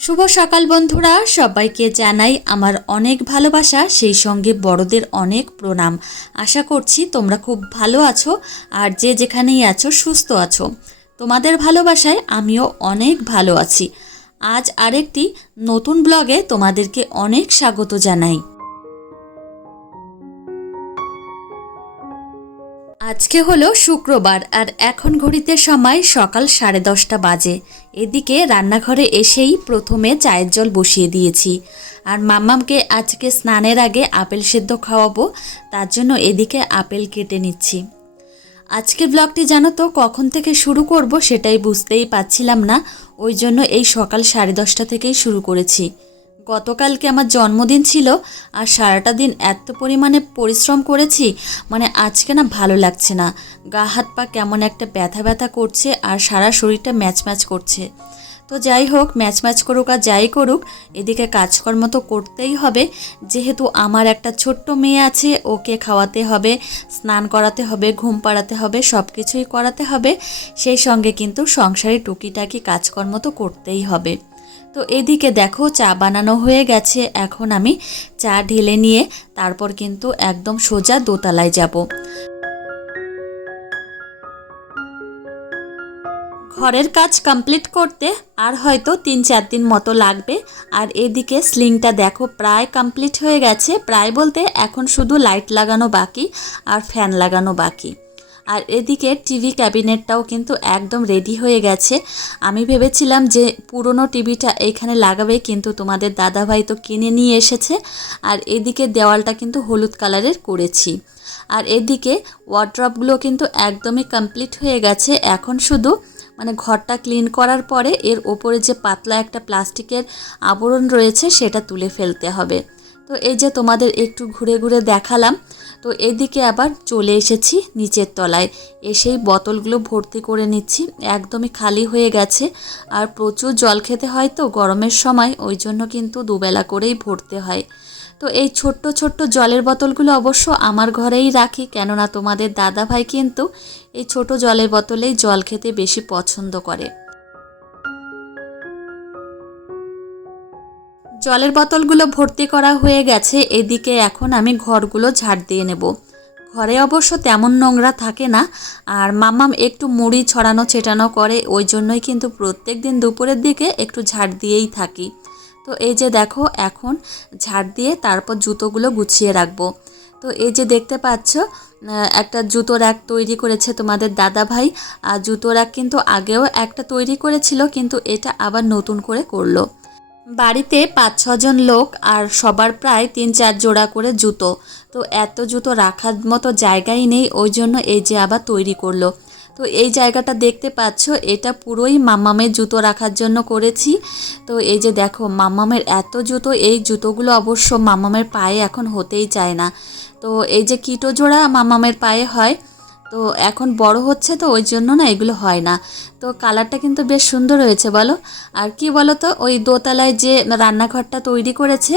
শুভ সকাল বন্ধুরা, সবাইকে জানাই আমার অনেক ভালোবাসা, সেই সঙ্গে বড়দের অনেক প্রণাম। আশা করছি তোমরা খুব ভালো আছো আর যে যেখানেই আছো সুস্থ আছো। তোমাদের ভালোবাসায় আমিও অনেক ভালো আছি। আজ আরেকটি নতুন ব্লগে তোমাদেরকে অনেক স্বাগত জানাই। আজকে হলো শুক্রবার আর এখন ঘড়িতে সময় সকাল সাড়ে দশটা বাজে। এদিকে রান্নাঘরে এসেই প্রথমে চায়ের জল বসিয়ে দিয়েছি। আর মাম্মামকে আজকে স্নানের আগে আপেল সেদ্ধ খাওয়াবো, তার জন্য এদিকে আপেল কেটে নিচ্ছি। আজকের ব্লগটি জানো তো, কখন থেকে শুরু করব সেটাই বুঝতেই পাচ্ছিলাম না, ওই জন্য এই সকাল সাড়ে দশটা থেকেই শুরু করেছি। গতকালকে আমার জন্মদিন ছিল আর সারাটা দিন এত পরিমাণে পরিশ্রম করেছি মানে আজকে না ভালো লাগছে না। গা হাত পা কেমন একটা ব্যথা ব্যথা করছে আর সারা শরীরটা ম্যাচ ম্যাচ করছে। তো যাই হোক, ম্যাচ ম্যাচ করুক আর যাই করুক, এদিকে কাজকর্ম তো করতেই হবে। যেহেতু আমার একটা ছোট্ট মেয়ে আছে, ওকে খাওয়াতে হবে, স্নান করাতে হবে, ঘুম পাড়াতে হবে সব কিছুই করাতে হবে। সেই সঙ্গে কিন্তু সংসারে টুকিটাকি কাজকর্ম তো করতেই হবে। তো এদিকে দেখো চা বানানো হয়ে গেছে। এখন আমি চা ঢেলে নিয়ে তারপর কিন্তু একদম সোজা দোতলায় যাব। ঘরের কাজ কমপ্লিট করতে আর হয়তো তিন চার দিন মতো লাগবে। আর এদিকে স্লিংটা দেখো প্রায় কমপ্লিট হয়ে গেছে। প্রায় বলতে এখন শুধু লাইট লাগানো বাকি আর ফ্যান লাগানো বাকি। আর এদিকে টিভি ক্যাবিনেটটাও কিন্তু একদম রেডি হয়ে গেছে। আমি ভেবেছিলাম যে পুরনো টিভিটা এইখানে লাগাবে, কিন্তু তোমাদের দাদাভাই তো কিনে নিয়ে এসেছে। আর এদিকে দেওয়ালটা কিন্তু হলুদ কালারের করেছি। আর এদিকে ওয়ার্ড্রপগুলো কিন্তু একদমই কমপ্লিট হয়ে গেছে। এখন শুধু মানে ঘরটা ক্লিন করার পরে এর ওপরে যে পাতলা একটা প্লাস্টিকের আবরণ রয়েছে, সেটা তুলে ফেলতে হবে। তো এই যে তোমাদের একটু ঘুরে ঘুরে দেখালাম, তো এদিকে আবার চলে এসেছি নিচের তলায়। এসেই বোতলগুলো ভর্তি করে নিচ্ছি, একদমই খালি হয়ে গেছে। আর প্রচুর জল খেতে হয় তো গরমের সময়, ওই জন্য কিন্তু দুবেলা করেই ভরতে হয়। তো এই ছোট্ট ছোট্ট জলের বোতলগুলো অবশ্য আমার ঘরেই রাখি, কেননা তোমাদের দাদা ভাই কিন্তু এই ছোট জলের বোতলেই জল খেতে বেশি পছন্দ করে। জলের বোতলগুলো ভর্তি করা হয়ে গেছে, এদিকে এখন আমি ঘরগুলো ঝাড় দিয়ে নেব। ঘরে অবশ্য তেমন নোংরা থাকে না, আর মাম্মাম একটু মুড়ি ছড়ানো ছেটানো করে, ওই জন্যই কিন্তু প্রত্যেক দিন দুপুরের দিকে একটু ঝাড় দিয়েই থাকি। তো এই যে দেখো, এখন ঝাড় দিয়ে তারপর জুতোগুলো গুছিয়ে রাখব। তো এই যে দেখতে পাচ্ছ একটা জুতো র্যাক তৈরি করেছে তোমাদের দাদা ভাই, আর জুতো র্যাক কিন্তু আগেও একটা তৈরি করেছিল, কিন্তু এটা আবার নতুন করে করল। বাড়িতে পাঁচ ছজন লোক আর সবার প্রায় তিন, চার জোড়া করে জুতো। তো এত জুতো রাখার মতো জায়গাই নেই, ওই জন্য এই যে আবার তৈরি করল। তো এই জায়গাটা দেখতে পাচ্ছ, এটা পুরোই মাম্মামের জুতো রাখার জন্য করেছি। তো এই যে দেখো মাম্মামের এত জুতো, এই জুতোগুলো অবশ্য মাম্মামের পায়ে এখন হতেই চায় না। তো এই যে কিটো জোড়া মাম্মামের পায়ে হয় তো এখন বড় হচ্ছে তো ওই জন্য না এগুলো হয় না। তো কালারটা কিন্তু বেশ সুন্দর হয়েছে বলো। আর কি বলো তো ওই দোতলায় যে রান্নাঘরটা তৈরি করেছে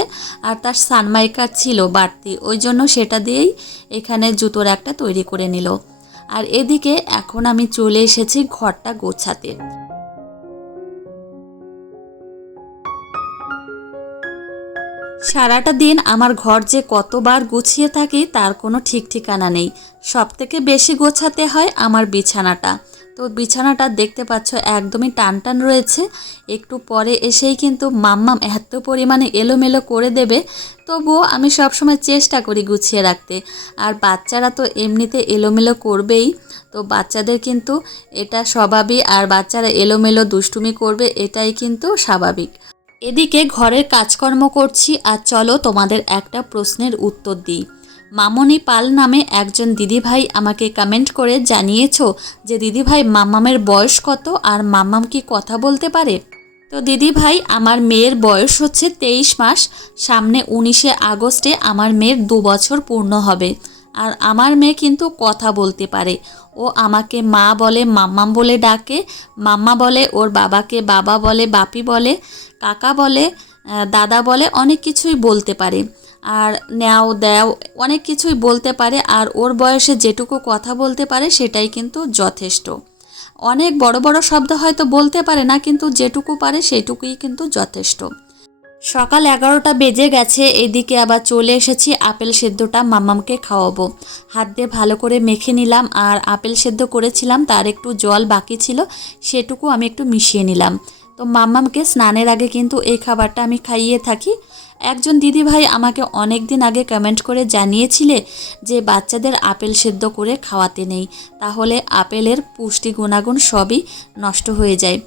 আর তার সানমাইকার ছিল বাড়তি, ওই জন্য সেটা দিয়েই এখানে জুতোর একটা তৈরি করে নিল। আর এদিকে এখন আমি চলে এসেছি ঘরটা গোছাতে। সারাটা দিন আমার ঘর যে কতবার গুছিয়ে থাকি তার কোনো ঠিক ঠিকানা নেই। সব থেকে বেশি গোছাতে হয় আমার বিছানাটা। তো বিছানাটা দেখতে পাচ্ছ একদমই টান টান রয়েছে। একটু পরে এসেই কিন্তু মাম্মাম এত পরিমাণে এলোমেলো করে দেবে, তবুও আমি সবসময় চেষ্টা করি গুছিয়ে রাখতে। আর বাচ্চারা তো এমনিতে এলোমেলো করবেই, তো বাচ্চাদের কিন্তু এটা স্বভাবই, আর বাচ্চারা এলোমেলো দুষ্টুমি করবে এটাই কিন্তু স্বাভাবিক। এদিকে ঘরের কাজকর্ম করছি আর চলো তোমাদের একটা প্রশ্নের উত্তর দিই। মামনি পাল নামে একজন দিদিভাই আমাকে কমেন্ট করে জানিয়েছ যে, দিদিভাই মাম্মামের বয়স কত আর মাম্মাম কি কথা বলতে পারে? তো দিদিভাই, আমার মেয়ের বয়স হচ্ছে তেইশ মাস, সামনে উনিশে আগস্টে আমার মেয়ের দু বছর পূর্ণ হবে। আর আমার মেয়ে কিন্তু কথা বলতে পারে। ও আমাকে মা বলে মাম্মাম বলে ডাকে, মাম্মা বলে ওর বাবাকে, বাবা বলে, বাপি বলে, কাকা বলে দাদা বলে অনেক কিছুই বলতে পারে। আর ন্যাও দেও অনেক কিছুই বলতে পারে আর ওর বয়সে যেটুকু কথা বলতে পারে সেটাই কিন্তু যথেষ্ট। অনেক বড় বড় শব্দ হয়তো বলতে পারে না, কিন্তু যেটুকু পারে সেটুকুই কিন্তু যথেষ্ট। সকাল এগারোটা বেজে গেছে, এদিকে আবার চলে এসেছি, আপেল সেদ্ধটা মাম্মামকে খাওয়াবো। হাত দিয়ে ভালো করে মেখে নিলাম আর আপেল সেদ্ধ করেছিলাম, তার একটু জল বাকি ছিল, সেটুকু আমি একটু মিশিয়ে নিলাম। তো মাম্মামকে স্নানের আগে কিন্তু এই খাবারটা আমি খাইয়ে থাকি। একজন দিদি ভাই আমাকে অনেক দিন আগে কমেন্ট করে জানিয়েছিলে যে বাচ্চাদের আপেল সেদ্ধ করে খাওয়াতে নেই, তাহলে আপেলের পুষ্টি গুণাগুণ সবই নষ্ট হয়ে যায়।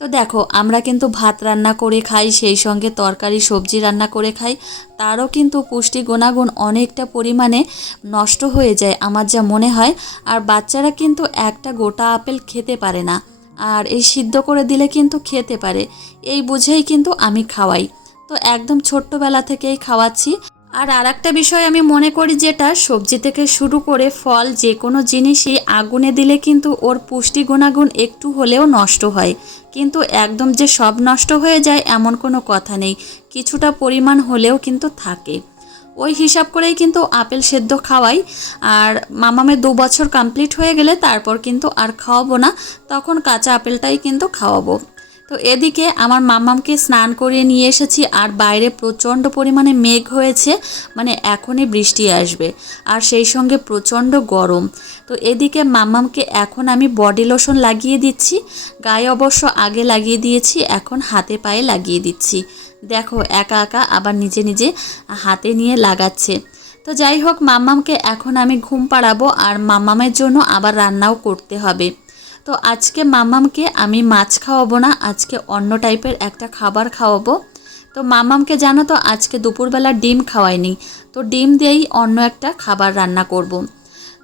তো দেখো, আমরা কিন্তু ভাত রান্না করে খাই, সেই সঙ্গে তরকারি, সবজি রান্না করে খাই। তারও কিন্তু পুষ্টি গুণাগুণ অনেকটা পরিমাণে নষ্ট হয়ে যায়, আমার যা মনে হয়। আর বাচ্চারা কিন্তু একটা গোটা আপেল খেতে পারে না। আর এই সিদ্ধ করে দিলে কিন্তু খেতে পারে। এই বুঝেই কিন্তু আমি খাওয়াই। তো একদম ছোট্টবেলা থেকেই খাওয়াচ্ছি। আর আর একটা বিষয় আমি মনে করি যেটা, সবজি থেকে শুরু করে ফল যে কোনো জিনিসই আগুনে দিলে কিন্তু ওর পুষ্টি গুণাগুণ একটু হলেও নষ্ট হয়। কিন্তু একদম যে সব নষ্ট হয়ে যায় এমন কোনো কথা নেই, কিছুটা পরিমাণ হলেও কিন্তু থাকে। ওই হিসাব করেই কিন্তু আপেল সেদ্ধ খাওয়াই, আর মামামে দু বছর কমপ্লিট হয়ে গেলে তারপর কিন্তু আর খাওয়াবো না, তখন কাঁচা আপেলটাই কিন্তু খাওয়াবো। তো এদিকে আমার মাম্মামকে স্নান করিয়ে নিয়ে এসেছি আর বাইরে প্রচণ্ড পরিমাণে মেঘ হয়েছে মানে এখনই বৃষ্টি আসবে। আর সেই সঙ্গে প্রচণ্ড গরম। তো এদিকে মাম্মামকে এখন আমি বডি লোশন লাগিয়ে দিচ্ছি, গায়ে অবশ্য আগে লাগিয়ে দিয়েছি, এখন হাতে পায়ে লাগিয়ে দিচ্ছি। দেখো, একা একা আবার নিজে নিজে হাতে নিয়ে লাগাচ্ছে। তো যাই হোক, মাম্মামকে এখন আমি ঘুম পাড়াবো আর মাম্মামের জন্য আবার রান্নাও করতে হবে। তো আজকে মামামকে আমি মাছ খাওয়াবো না, আজকে অন্য টাইপের একটা খাবার খাওয়াবো। তো মামামকে জানো তো, আজকে দুপুরবেলা ডিম খাওয়াইনি। তো ডিম দিয়েই অন্য একটা খাবার রান্না করব।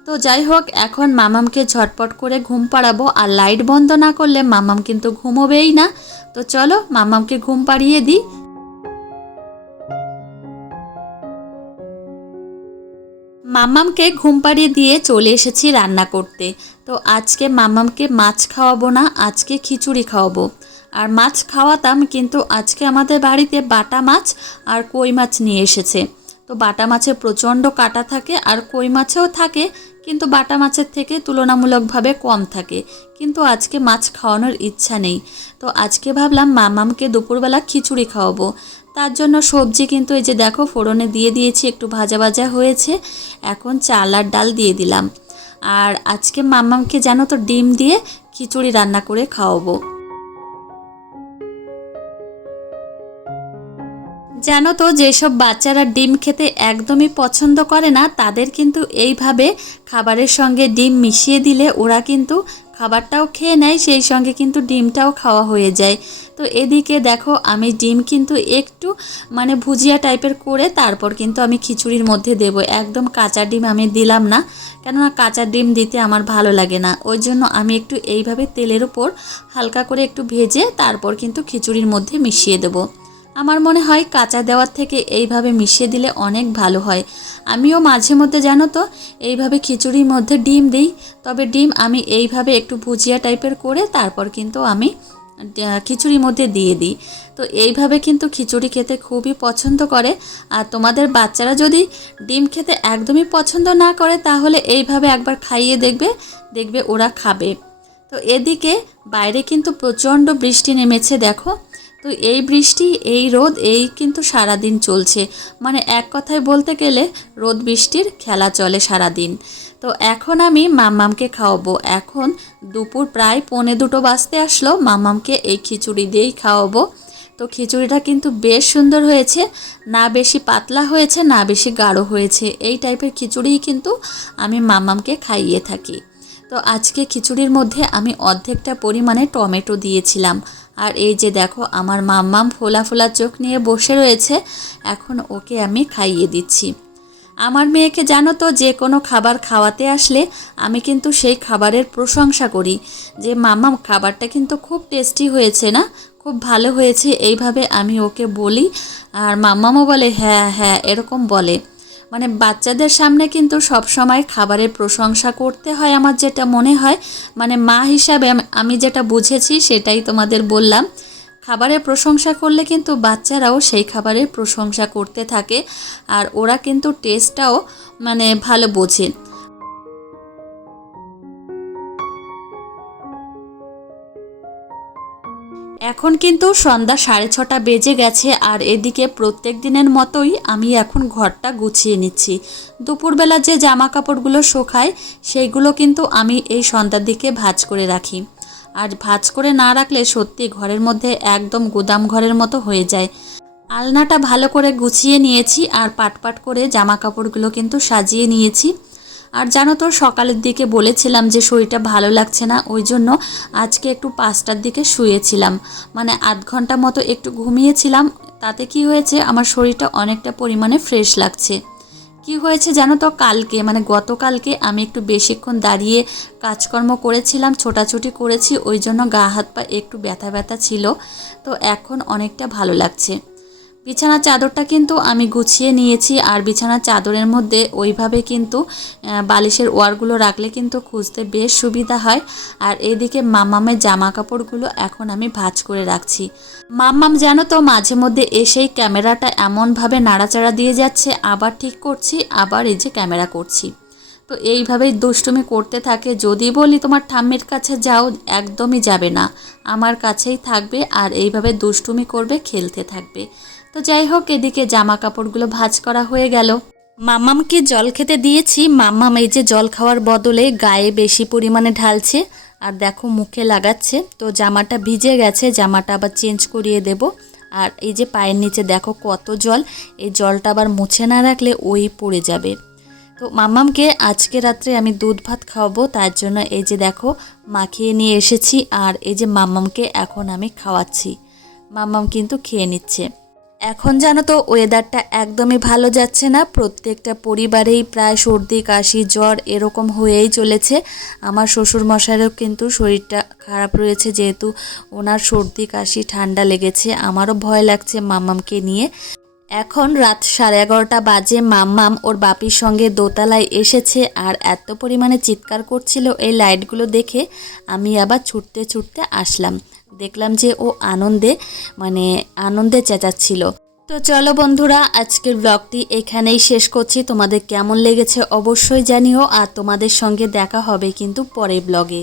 তো যাই হোক, এখন মামামকে ঝটপট করে ঘুম পাড়াবো, আর লাইট বন্ধ না করলে মামাম কিন্তু ঘুমোবেই না। তো চলো, মামামকে ঘুম পাড়িয়ে দিই। মাম্মামকে ঘুম পাড়িয়ে দিয়ে চলে এসেছি রান্না করতে। তো আজকে মাম্মামকে মাছ খাওয়াবো না, আজকে খিচুড়ি খাওয়াবো। আর মাছ খাওয়াতাম, কিন্তু আজকে আমাদের বাড়িতে বাটা মাছ আর কই মাছ নিয়ে এসেছে। তো বাটা মাছে প্রচণ্ড কাটা থাকে আর কই মাছেও থাকে, কিন্তু বাটা মাছের থেকে তুলনামূলকভাবে কম থাকে। কিন্তু আজকে মাছ খাওয়ানোর ইচ্ছা নেই। তো আজকে ভাবলাম মামামকে দুপুরবেলা খিচুড়ি খাওয়াবো। তার জন্য সবজি কিন্তু এই যে দেখো ফোড়নে দিয়ে দিয়েছি, একটু ভাজা ভাজা হয়েছে। এখন চাল আর ডাল দিয়ে দিলাম। আর আজকে মাম্মামকে জানো তো ডিম দিয়ে খিচুড়ি রান্না করে খাওয়াবো। জানো তো যেসব বাচ্চারা ডিম খেতে একদমই পছন্দ করে না, তাদের কিন্তু এইভাবে খাবারের সঙ্গে ডিম মিশিয়ে দিলে ওরা কিন্তু খাবারটাও খেয়ে নেয়, সেই সঙ্গে কিন্তু ডিমটাও খাওয়া হয়ে যায়। তো এদিকে দেখো, আমি ডিম কিন্তু একটু মানে ভুজিয়া টাইপের করে তারপর কিন্তু আমি খিচুড়ির মধ্যে দেব। একদম কাঁচা ডিম আমি দিলাম না, কেননা কাঁচা ডিম দিতে আমার ভালো লাগে না। ওই জন্য আমি একটু এইভাবে তেলের উপর হালকা করে একটু ভেজে তারপর কিন্তু খিচুড়ির মধ্যে মিশিয়ে দেবো। আমার মনে হয় কাঁচা দেওয়ার থেকে এইভাবে মিশিয়ে দিলে অনেক ভালো হয়। আমিও মাঝে মধ্যে, জানো তো, এইভাবে খিচুড়ির মধ্যে ডিম দিই। তবে ডিম আমি এইভাবে একটু ভুজিয়া টাইপের করে তারপর কিন্তু আমি খিচুড়ির মধ্যে দিয়ে দিই। তো এইভাবে কিন্তু খিচুড়ি খেতে খুবই পছন্দ করে। আর তোমাদের বাচ্চারা যদি ডিম খেতে একদমই পছন্দ না করে, তাহলে এইভাবে একবার খাইয়ে দেখবে দেখবে ওরা খাবে। তো এদিকে বাইরে কিন্তু প্রচণ্ড বৃষ্টি নেমেছে, দেখো। তো এই বৃষ্টি, এই রোদ, এই কিন্তু সারা দিন চলছে। মানে এক কথায় বলতে গেলে রোদ বৃষ্টির খেলা চলে সারা দিন তো এখন আমি মাম্মামকে খাওয়াবো। এখন দুপুর প্রায় পৌনে দুটো বাজতে আসলো। মাম্মামকে এই খিচুড়ি দিয়েই খাওয়াবো। তো খিচুড়িটা কিন্তু বেশ সুন্দর হয়েছে। না বেশি পাতলা হয়েছে, না বেশি গাঢ় হয়েছে। এই টাইপের খিচুড়িই কিন্তু আমি মাম্মামকে খাইয়ে থাকি। তো আজকে খিচুড়ির মধ্যে আমি অর্ধেকটা পরিমাণে টমেটো দিয়েছিলাম। আর এই যে দেখো, আমার মাম্মাম ফোলা ফোলা চোখ নিয়ে বসে রয়েছে, এখন ওকে আমি খাইয়ে দিচ্ছি। আমার মেয়েকে জানো তো, যে কোনো খাবার খাওয়াতে আসলে আমি কিন্তু সেই খাবারের প্রশংসা করি। যে মাম্মাম, খাবারটা কিন্তু খুব টেস্টি হয়েছে না? খুব ভালো হয়েছে, এইভাবে আমি ওকে বলি। আর মাম্মামও বলে হ্যাঁ হ্যাঁ এরকম বলে। মানে বাচ্চাদের সামনে কিন্তু সব সময় খাবারের প্রশংসা করতে হয় আমার যেটা মনে হয়। মানে মা হিসাবে আমি যেটা বুঝেছি সেটাই তোমাদের বললাম। খাবারের প্রশংসা করলে কিন্তু বাচ্চারাও সেই খাবারের প্রশংসা করতে থাকে। আর ওরা কিন্তু টেস্টটাও মানে ভালো বোঝে। এখন কিন্তু সন্ধ্যা সাড়ে ছটা বেজে গেছে আর এদিকে প্রত্যেক দিনের মতোই আমি এখন ঘরটা গুছিয়ে নিচ্ছি। দুপুরবেলা যে জামা কাপড়গুলো শোকায়, সেইগুলো কিন্তু আমি এই সন্ধ্যার দিকে ভাজ করে রাখি। আর ভাজ করে না রাখলে সত্যি ঘরের মধ্যে একদম গুদাম ঘরের মতো হয়ে যায়। আলনাটা ভালো করে গুছিয়ে নিয়েছি আর পাট পাট করে জামা কাপড়গুলো কিন্তু সাজিয়ে নিয়েছি। আর জানো তো, সকালের দিকে বলেছিলাম যে শরীরটা ভালো লাগছে না, ওই জন্য আজকে একটু পাঁচটার দিকে শুয়েছিলাম। মানে আধ ঘণ্টা মতো একটু ঘুমিয়েছিলাম, তাতে কি হয়েছে, আমার শরীরটা অনেকটা পরিমাণে ফ্রেশ লাগছে। কি হয়েছে জানো তো, কালকে মানে গতকালকে আমি একটু বেশিক্ষণ দাঁড়িয়ে কাজকর্ম করেছিলাম, ছোটাছুটি করেছি, ওই জন্য গা হাত পা একটু ব্যথা ব্যথা ছিল, তো এখন অনেকটা ভালো লাগছে। বিছানার চাদরটা কিন্তু আমি গুছিয়ে নিয়েছি, আর বিছানার চাদরের মধ্যে ওইভাবে কিন্তু বালিশের ওয়ারগুলো রাখলে কিন্তু খুঁজতে বেশ সুবিধা হয়। আর এদিকে মামামের জামা কাপড়গুলো এখন আমি ভাঁজ করে রাখছি। মাম্মাম জানো তো, মাঝে মধ্যে এসেই ক্যামেরাটা এমনভাবে নাড়াচাড়া দিয়ে যাচ্ছে, আবার ঠিক করছি, আবার এই যে ক্যামেরা করছি। তো এইভাবেই দুষ্টুমি করতে থাকে। যদি বলি তোমার ঠাম্মির কাছে যাও, একদমই যাবে না। আমার কাছেই থাকবে, আর এইভাবে দুষ্টুমি করবে, খেলতে থাকবে। তো যাই হোক, এদিকে জামা কাপড়গুলো ভাজ করা হয়ে গেল। মাম্মামকে জল খেতে দিয়েছি। মাম্মাম এই যে জল খাওয়ার বদলে গায়ে বেশি পরিমাণে ঢালছে আর দেখো মুখে লাগাচ্ছে। তো জামাটা ভিজে গেছে, জামাটা আবার চেঞ্জ করিয়ে দেব। আর এই যে পায়ের নিচে দেখো কত জল, এই জলটা আবার মুছে না রাখলে ওই পড়ে যাবে। তো মাম্মামকে আজকে রাত্রে আমি দুধ ভাত খাওয়াবো, তার জন্য এই যে দেখো মাখিয়ে নিয়ে এসেছি আর এই যে মাম্মামকে এখন আমি খাওয়াচ্ছি। মাম্মাম কিন্তু খেয়ে নিচ্ছে। এখন জানো তো ওয়েদারটা একদমই ভালো যাচ্ছে না। প্রত্যেকটা পরিবারেই প্রায় সর্দি, কাশি, জ্বর এরকম হয়েই চলেছে। আমার শ্বশুর মশাইরও কিন্তু শরীরটা খারাপ রয়েছে, যেহেতু ওনার সর্দি, কাশি, ঠান্ডা লেগেছে। আমারও ভয় লাগছে মাম্মামকে নিয়ে। এখন রাত সাড়ে এগারোটা বাজে মাম্মাম ওর বাপির সঙ্গে দোতলায় এসেছে আর এত পরিমাণে চিৎকার করছিল এই লাইটগুলো দেখে। আমি আবার ছুটতে ছুটতে আসলাম। দেখলাম যে ও আনন্দে মানে আনন্দে চেঁচাচ্ছিল। তো চলো বন্ধুরা, আজকের ব্লগটি এখানেই শেষ করছি। তোমাদের কেমন লেগেছে অবশ্যই জানিও, আর তোমাদের সঙ্গে দেখা হবে কিন্তু পরের ব্লগে